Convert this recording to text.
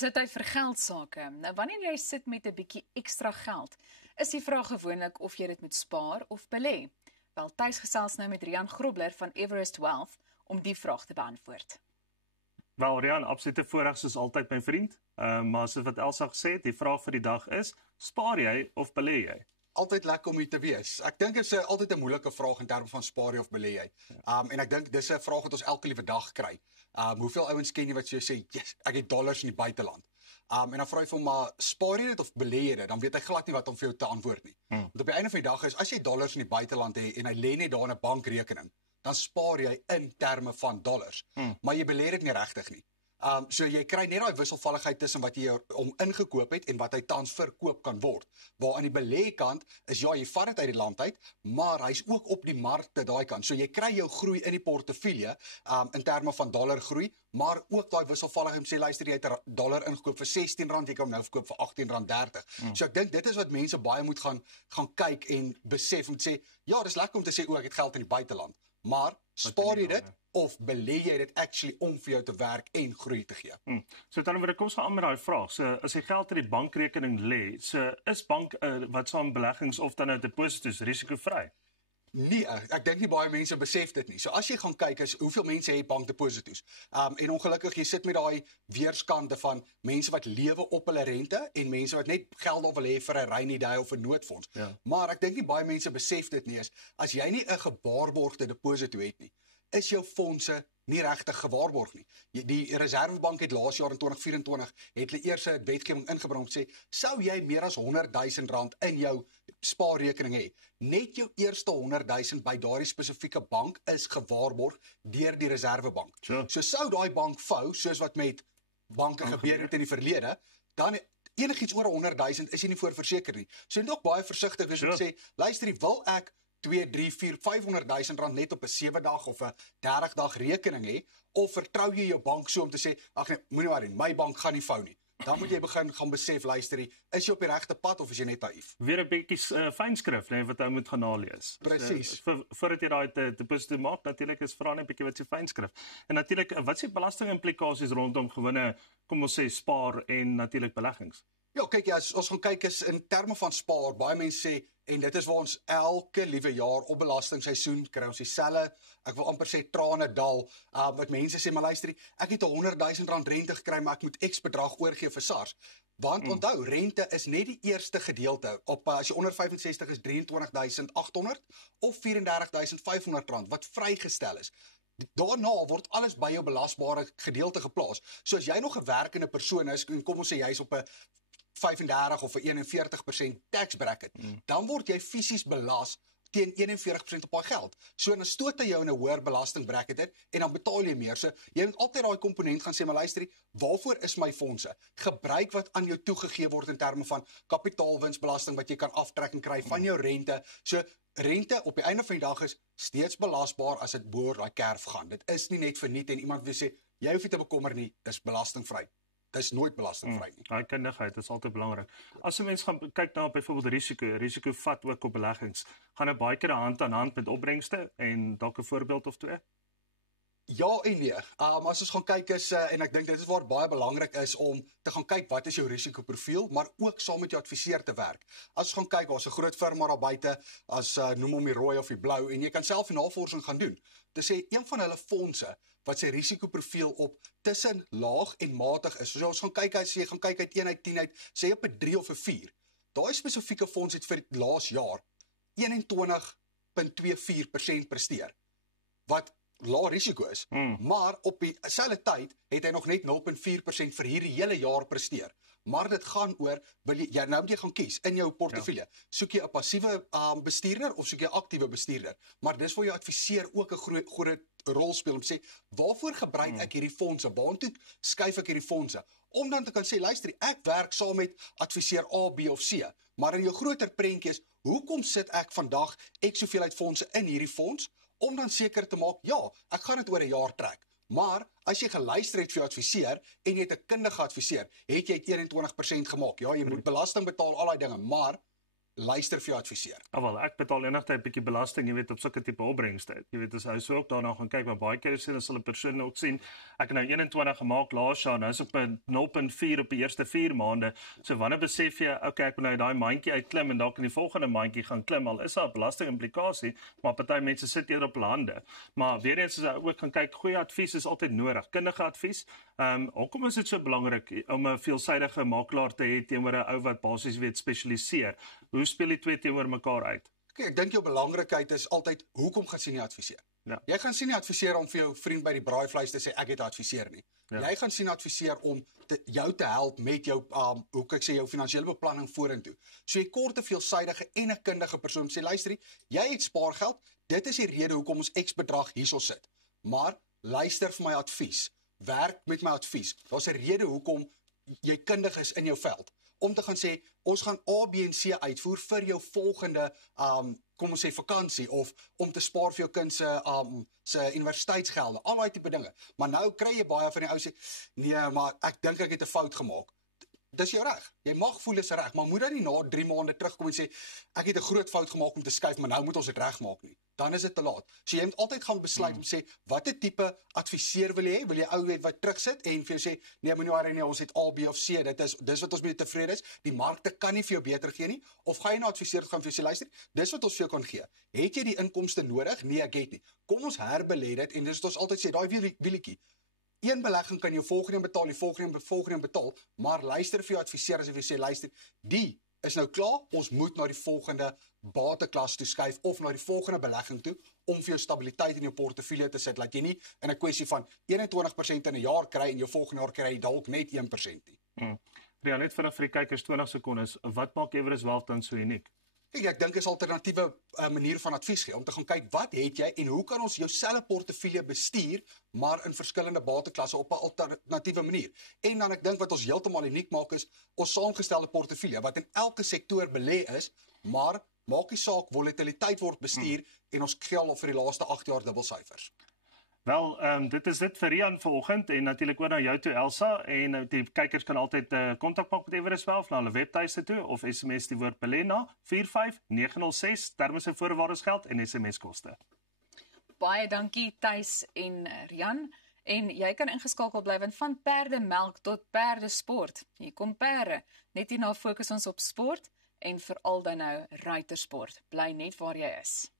Dis nou tyd vir geldsake. Nou wanneer jy sit met 'n bietjie ekstra geld, is die vraag gewoonlik of jy dit moet spaar of belê. Wel, Thys gesels nou met Rian Grobler van Everest Wealth om die vraag te beantwoord. Wel Rian, absolute voorreg soos altyd my vriend. Maar soos wat Elsa gesê het, die vraag vir die dag is: spaar jy of belê jy? Altyd lekker om hier te wees. Ek dink dit is altyd 'n moeilike vraag in terme van spaar jy of belê jy. En ek dink dis 'n vraag wat ons elke liewe dag kry. Hoeveel ouens ken jy wat sê, yes, ek het dollars in die buiteland. En dan vra jy vir hom, maar spaar jy dit of belê jy dit? Dan weet hy glad nie wat om vir jou te antwoord nie. Want op die einde van die dag is, as jy dollars in die buiteland het en hy lê net daar in 'n bankrekening, dan spaar jy in terme van dollars. Maar jy belê dit nie regtig nie. So jy kry net daai wisselvalligheid tussen wat jy om ingekoop het en wat hy tans verkoop kan word. Waar aan die belê kant is ja, jy vat dit uit die land uit, maar hy's ook op die markte daai kant. So jy kry jou groei in die portefeulje in terme van dollar groei, maar ook daai wisselvalligheid om sê luister jy het 'n dollar ingekoop vir R16, jy kan hom nou verkoop vir R18.30. So ek dink dit is wat mense baie moet gaan kyk en besef en sê ja, dis lekker om te sê ek het geld in die buiteland, maar spaar jy dit of belê jy dit actually om vir jou te werk en groei te gee? So dan word kom ons gaan met daai vraag. So as jy geld in die bankrekening lê, so is bank wat saam beleggings of dan nou deposito's risikovry? Nee, ek dink nie baie mense besef dit nie. So as jy gaan kyk is hoeveel mense het bankdeposito's. En ongelukkig jy sit met daai weerskante van mense wat lewe op hulle rente en mense wat net geld op wil hê vir 'n rainy day of 'n noodfonds. Ja. Maar ek dink nie baie mense besef dit nie is as jy nie 'n gewaarborgde deposito het nie, is jou fondse nie regtig gewaarborg nie. Die Reservebank het laas jaar in 2024 het hulle eers 'n wetgewing ingebring om te sê, sou jy meer as R100,000 in jou spaarrekening hê, net jou eerste 100,000 by daardie spesifieke bank is gewaarborg deur die Reservebank. Sure. So sou daai bank vou, soos wat met banke gebeur het in die verlede, dan enigiets oor 100,000 is jy nie voor verseker nie. So jy moet ook baie versigtig wees om te sê, luister, wil ek 2, 3, 4, 500,000 rand net op 'n 7 dag of 'n 30 dag rekening hê, of vertrou jy jou bank so om te sê, ag nee, moenie worry, my bank gaan nie vou nie. Dan moet jy begin gaan besef, luister, is jy op die regte pad of is jy net naïef? Weer 'n bietjie fynskrift, nee, wat jy moet gaan nalees. Presies. Voordat jy daai deposito maak, natuurlik is vra net 'n bietjie wat se fynskrift. En natuurlik, wat is die belastingimplikasies rondom gewone, kom ons sê, spaar en natuurlik beleggings? Ja, kyk jy, as ons gaan kyk is in terme van spaar, baie mense sê, en dit is waar ons elke liewe jaar op belastingsseisoen kry ons dieselfde, ek wil amper sê trane dal, wat mense sê, maar luister, ek het R100,000 rente gekry, maar ek moet X bedrag oorgee vir SARS. Want onthou, rente is net die eerste gedeelte, op as jy onder 65 is R23,800 of R34,500 wat vrygestel is. Daarna word alles by jou belasbare gedeelte geplaas. So as jy nog 'n werkende persoon is, kom ons sê jy is op 'n 35 of 'n 41% tax bracket, dan word jy fisies belas teen 41% op daai geld. So dan stoot hy jou in 'n hoër belasting bracket het en dan betaal jy meer. So jy moet altyd daai komponent gaan sê, maar luister, waarvoor is my fondse? Gebruik wat aan jou toegegee word in terme van kapitaalwinsbelasting wat jy kan aftrek en kry van jou rente. So rente op die einde van die dag is steeds belasbaar as dit bo daai kerf gaan. Dit is nie net verniet en iemand wil sê jy hoef nie te bekommer nie, is belastingvry. Dit is nooit belastingvry nie. Daai kundigheid is altyd belangrik. As 'n mens gaan kyk na byvoorbeeld risiko vat ook op beleggings, gaan dit baie keer hand aan hand met opbrengste en dalk 'n voorbeeld of twee? Ja en nee. As ons gaan kyk is en ek dink dit is waar baie belangrik is om te gaan kyk wat is jou risikoprofiel, maar ook saam met jou adviseur te werk. As ons gaan kyk, daar's 'n groot firma daar buite, as noem hom die rooi of die blou, en jy kan self 'n navorsing gaan doen. Dit sê een van hulle fondse wat sy risikoprofiel op tussen laag en matig is. So ons gaan kyk as jy gaan kyk uit 1 uit 10 uit, sê op 'n 3 of 'n 4. Daai spesifieke fonds het vir die laas jaar 21,24% presteer. Wat lae risiko is, maar op dieselfde tyd het hy nog net 0,4% vir hierdie hele jaar presteer. Maar dit gaan oor, wil jy nou moet jy gaan kies in jou portefeulje. Soek jy 'n passiewe bestuurder of soek jy 'n aktiewe bestuurder? Maar dis waar jou adviseur ook 'n groot rol speel om te sê, waarvoor gebruik ek hierdie fondse? Waartoe skuif ek hierdie fondse? Om dan te kan sê, luister, ek werk saam met adviseur A, B of C, maar in jou groter prentjie is, hoekom sit ek vandag ek soveel uit fondse in hierdie fonds? Om dan seker te maak, ja, ek gaan dit oor 'n jaar trek. Maar as jy geluister het vir jou adviseur en jy het 'n kundige adviseur, het jy 21% gemaak. Ja, jy moet belasting betaal, al daai dinge, maar luister vir jou adviseer. Wel, ek betaal enigtyd 'n bietjie belasting, jy weet, op sulke tipe opbrengste. Jy weet, as hy so ook daarna gaan kyk, maar baie keer sien as hulle persone ook sien, ek het nou 21 gemaak laas jaar, nou is op 'n 0.4 op die eerste 4 maande. So wanneer besef jy, okay, ek moet nou daai mandjie uitklim en dalk in die volgende mandjie gaan klim, al is daar 'n belastingimplikasie, maar party mense sit eerder op hulle hande. Maar weer eens as jy ook gaan kyk, goeie advies is altyd nodig, kundige advies. Hoekom is dit so belangrik om 'n veelsidige makelaar te hê teenoor 'n ou wat basies weet spesialiseer? Hoe speel die twee teenoor mekaar uit? Ek dink jou belangrikheid is altyd, hoekom gaan sien jy adviseer? Ja. Jy gaan sien nie adviseer om vir jou vriend by die braaivleis te sê ek het adviseer nie. Ja. Jy gaan sien adviseer om jou te help met jou hoe kan ek sê jou finansiële beplanning vorentoe. So jy kort 'n veelsidige en 'n kundige persoon sê luister, jy het spaargeld, dit is die rede hoekom ons X bedrag hierso sit. Maar luister vir my advies. Werk met my advies. Daar's 'n rede hoekom jy kundig is in jou veld. Om te gaan sê, ons gaan A, B en C uitvoer vir jou volgende, kom ons sê vakansie, of om te spaar vir jou kind se universiteitsgelde, al daai tipe dinge. Maar nou kry jy baie van die ou sê, nee, maar ek dink ek het 'n fout gemaak. Dis jou reg. Jy mag voel is reg, maar moet dan nie na 3 maande terugkom en sê ek het 'n groot fout gemaak om te skuif, maar nou moet ons dit regmaak nie. Dan is dit te laat. So jy moet altyd gaan besluit om sê watter tipe adviseer wil jy hê? Wil jy ou weet wat terugsit en vir jou sê nee, moenie worry nie, ons het A, B of C. Dis wat ons mee tevrede is. Die markte kan nie vir jou beter gee nie. Of gaan jy na adviseer gaan vir jou sê luister, dis wat ons vir jou kan gee. Het jy die inkomste nodig? Nee, ek het nie. Kom ons herbelê dit en dis wat ons altyd sê, daai wielietjie. Een belegging kan jou volgende betaal, die volgende betaal, maar luister vir jou adviseer as jy sê luister, die is nou klaar, ons moet na die volgende bateklas toe skuif of na die volgende belegging toe om vir jou stabiliteit in jou portefeulje te sit, laat jy nie in 'n kwessie van 21% in 'n jaar kry en jou volgende jaar kry jy dalk net 1% nie. Ja, net vir die kykers 20 sekondes, wat maak Everest Wealth dan so uniek? Ek dink is alternatiewe manier van advies gee, om te gaan kyk wat het jy en hoe kan ons jou selfe portefeulje bestuur, maar in verskillende bateklasse op 'n alternatiewe manier. En dan ek dink wat ons heeltemal uniek maak is ons saamgestelde portefeulje wat in elke sektor belê is, maar maak nie saak, volatiliteit word bestuur en ons geld al vir die laaste 8 jaar dubbelsyfers. Wel, dit is dit vir Rian vanoggend en natuurlik ook na jou toe Elsa en die kykers kan altyd kontak maak met Everest Wealth na hulle webtuiste toe of SMS die woord belê na 45906 terme en voorwaardes geld en SMS koste. Baie dankie Thys en Rian. En jy kan ingeskakel bly want van perdemelk tot perdesport. Hier kom perde. Net hierna fokus ons op sport en veral dan nou ruitersport. Bly net waar jy is.